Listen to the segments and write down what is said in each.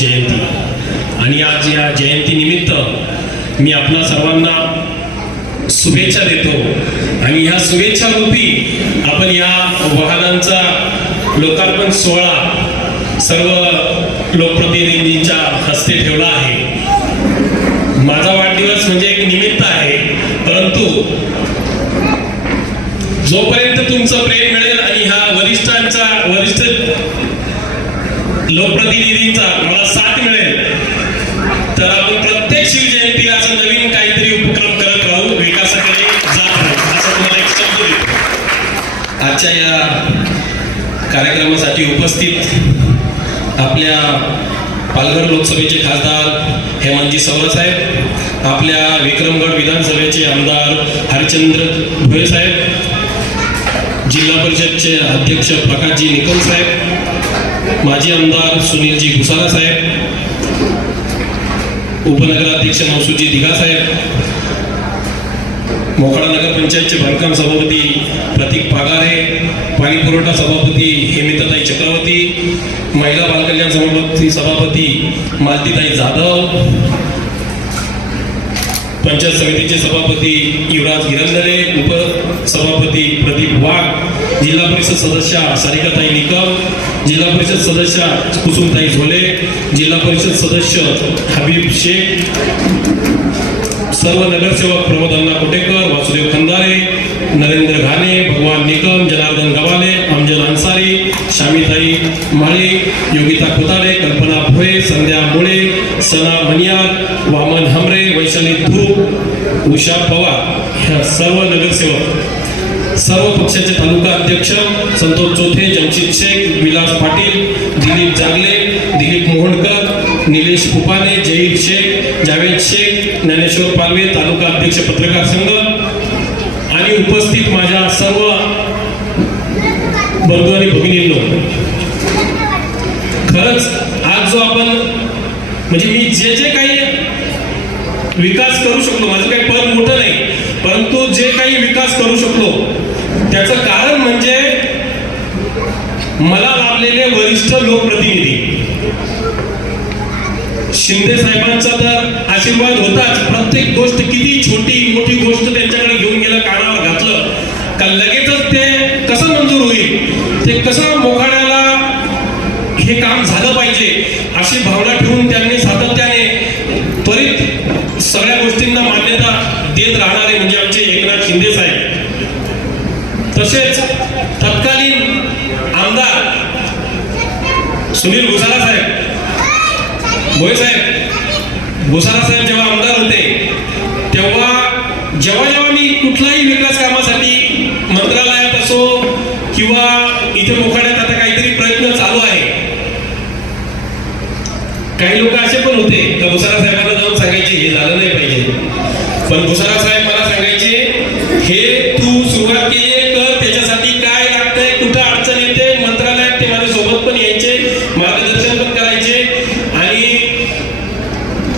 जयंती. आणि आज या जयंतीनिमित्त मी आपणा सर्वांना शुभेच्छा देतो. आणि ह्या शुभेच्छा रूपी आपण या वाहनांचा लोकार्पण सोहळा सर्व लोकप्रतिनिधींच्या हस्ते ठेवला आहे. माझा वाढदिवस म्हणजे एक निमित्त आहे. परंतु जोपर्यंत तुमचं प्रेम मिळेल आणि ह्या वरिष्ठांचा वरिष्ठ लोकप्रतिनिधींचा मला साथ मिळेल. तर आपण प्रत्येक शिवजयंतीला असं नवीन काहीतरी उपक्रम करत राहू. विकासाकडे जात राहू. असं तुम्हाला एक शब्द देतो. आजच्या या कार्यक्रमासाठी उपस्थित आपल्या पालघर लोकसभेचे खासदार हेमंतजी सौरा साहेब आपल्या विक्रमगड विधानसभेचे आमदार हरिचंद्र भुये साहेब जिल्हा परिषदचे अध्यक्ष प्रकाशजी निकम साहेब माजी आमदार सुनीलजी घुसारा साहेब उपनगराध्यक्ष मौसूजी दिघा साहेब मोखाडा नगरपंचायतचे बांधकाम सभापती प्रतीक पागारे पाणी पुरवठा सभापती हेमिताताई चक्रवर्ती महिला बालकल्याण सभापती सभापती मालतीताई जाधव पंचायत समितीचे सभापती युवराज गिरंदरे उपसभापती प्रदीप वाघ जिल्हा परिषद सदस्या सारिकाताई निकम जिल्हा परिषद सदस्या कुसुमताई झोले जिल्हा परिषद सदस्य हबीब शेख सर्व नगरसेवक प्रमोदांना अण्णा कुटेकर वासुदेव खंदारे नरेंद्र घाणे भगवान निकम जनार्दन गवाले अमजद अन्सारी शामीताई माळी योगिता खुतारे कल्पना भोये संध्या मुळे सना मनियार वामन हमरे वैशाली धूप उषा पवार ह्या सर्व नगरसेवक सर्व पक्षाचे तालुका अध्यक्ष संतोष चोथे जमशीद शेख विलास पाटील दिलीप जागले दिलीप मोहनकर निलेश कुपाने जहीर शेख जावेद शेख ज्ञानेश्वर पालवे तालुका अध्यक्ष पत्रकार संघ. आणि उपस्थित माझ्या सर्व बंधू आणि भगिनींनो खरंच आज जो आपण म्हणजे मी जे जे काही विकास करू शकलो माझं काही पद मोठं नाही परंतु जे काही विकास करू शकलो त्याचं कारण म्हणजे मला लाभलेले वरिष्ठ लोकप्रतिनिधी. शिंदे साहेबांचा तर आशीर्वाद होताच. प्रत्येक गोष्ट किती छोटी मोठी गोष्ट त्यांच्याकडे घेऊन गेलं कानावर घातलं. का लगेचच ते कसं मंजूर होईल? ते कसं मोखाड्याला हे काम झालं पाहिजे? अशी भावना ठेवून त्यांनी सातत्याने त्वरित सगळ्या गोष्टींना देत राहणारे म्हणजे आमचे एकनाथ शिंदे साहेब. तसेच तत्कालीन आमदार सुनील घुसारा साहेब. भोय साहेब. घुसारा साहेब जेव्हा आमदार होते तेव्हा जेव्हा जेव्हा मी कुठलाही विकास कामासाठी मंत्रालयात असो किंवा इथे मोखाड्यात आता काहीतरी प्रयत्न चालू आहे. काही लोक असे पण होते का भुसारा साहेबांना जाऊन सांगायचे हे झालं नाही पाहिजे पण भुसारा साहेब मला सांगायचे हे तू सुरुवात केली आहे कर त्याच्यासाठी काय लागतंय कुठं अडचण येते मंत्रालयात ते माझ्या सोबत पण यायचे मार्गदर्शन पण करायचे. आणि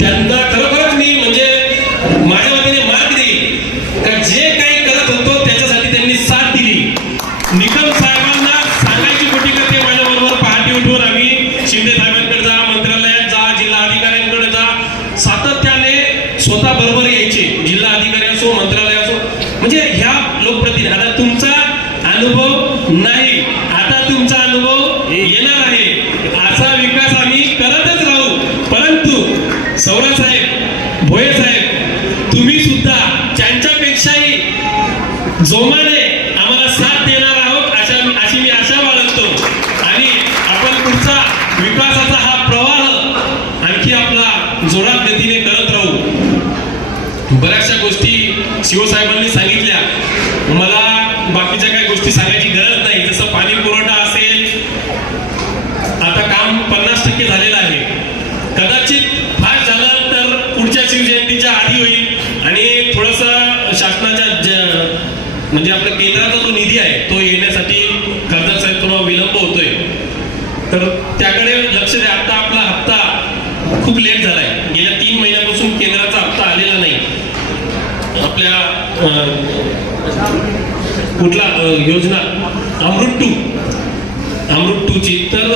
त्यांना खरोखर येणार आहे. असा विकास आम्ही करतच राहू. परंतु सौरा साहेब भोये साहेब तुम्ही सुद्धा त्यांच्यापेक्षाही जोमाने आम्हाला साथ देणार आहोत अशा अशी मी आशा बाळगतो. आणि आपण पुढचा विकासाचा हा प्रवाह आणखी आपला जोरात गतीने करत राहू. बऱ्याचशा गोष्टी शिवसाहेबांनी सांगितल्या. मला बाकीच्या काही गोष्टी सांगायच्या गरज नाही जसं पाणी पुरवठा असेल आता काम पन्नास टक्के झालेलं आहे कदाचित फार झालं तर पुढच्या शिवजयंतीच्या आधी होईल आणि थोडस शासनाच्या म्हणजे आपल्या केंद्राचा जो निधी आहे तो येण्यासाठी खासदार साहेब थोडा विलंब होतोय. तर त्याकडे लक्ष द्या. आता आपला हप्ता खूप लेट झालाय. गेल्या तीन महिन्यापासून केंद्राचा हप्ता आलेला नाही. आपल्या अं, कुठला योजना अमृत टू अमृत टू ची तर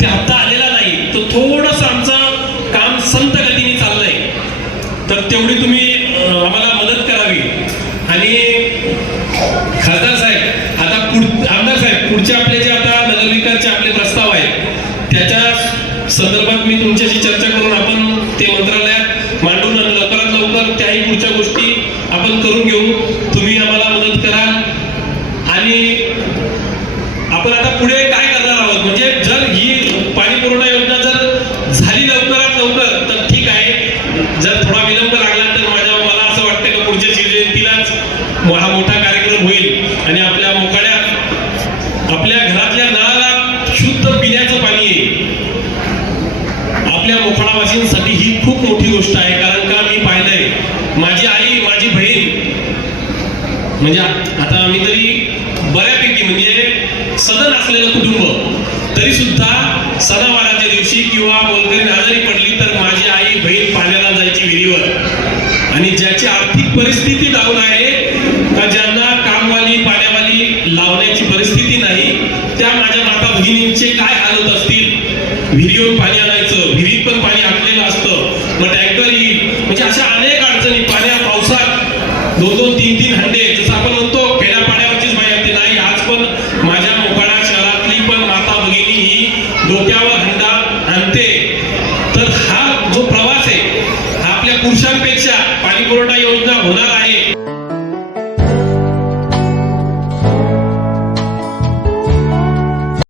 ते हप्ता आलेला नाही. तर थोडस आमचा पुढचे आपले जे आता नगरविकासचे आपले प्रस्ताव आहेत त्याच्या संदर्भात मी तुमच्याशी चर्चा करून आपण ते मंत्रालयात मांडून आणि लवकरात लवकर त्याही पुढच्या गोष्टी आपण करून घेऊ. तुम्ही आम्हाला मदत करा. आणि आपण आता पुढे काय करणार आहोत म्हणजे जर ही पाणी पुरवठा योजना जर झाली लवकरात लवकर तर ठीक आहे जर थोडा विलंब लागला तर माझ्या मला असं वाटतं की पुढच्या शिवजयंतीलाच हा मोठा कार्यक्रम होईल आणि आपल्या मोकाड्यात आपल्या घरातल्या नळाला शुद्ध पिण्याचं पाणी येईल आपल्या मोखाडावासींसाठी ही खूप मोठी गोष्ट आहे कारण का मी पाहिलंय माझी आई माझी बहीण म्हणजे आता आम्ही तरी बऱ्यापैकी म्हणजे सदन असलेलं कुटुंब तरी सुद्धा सणावाराच्या दिवशी किंवा कोणतरी आजारी पडली तर माझी आई बहीण पाण्याला जायची विहिरीवर. आणि ज्याची आर्थिक परिस्थिती डाऊन आहे का ज्यांना कामवाली पाण्यावाली लावण्याची परिस्थिती नाही त्या माझ्या माता भगिनींचे काय हालत असतील? विहिरीवर पाणी पूर्ण योजना होणार आहे.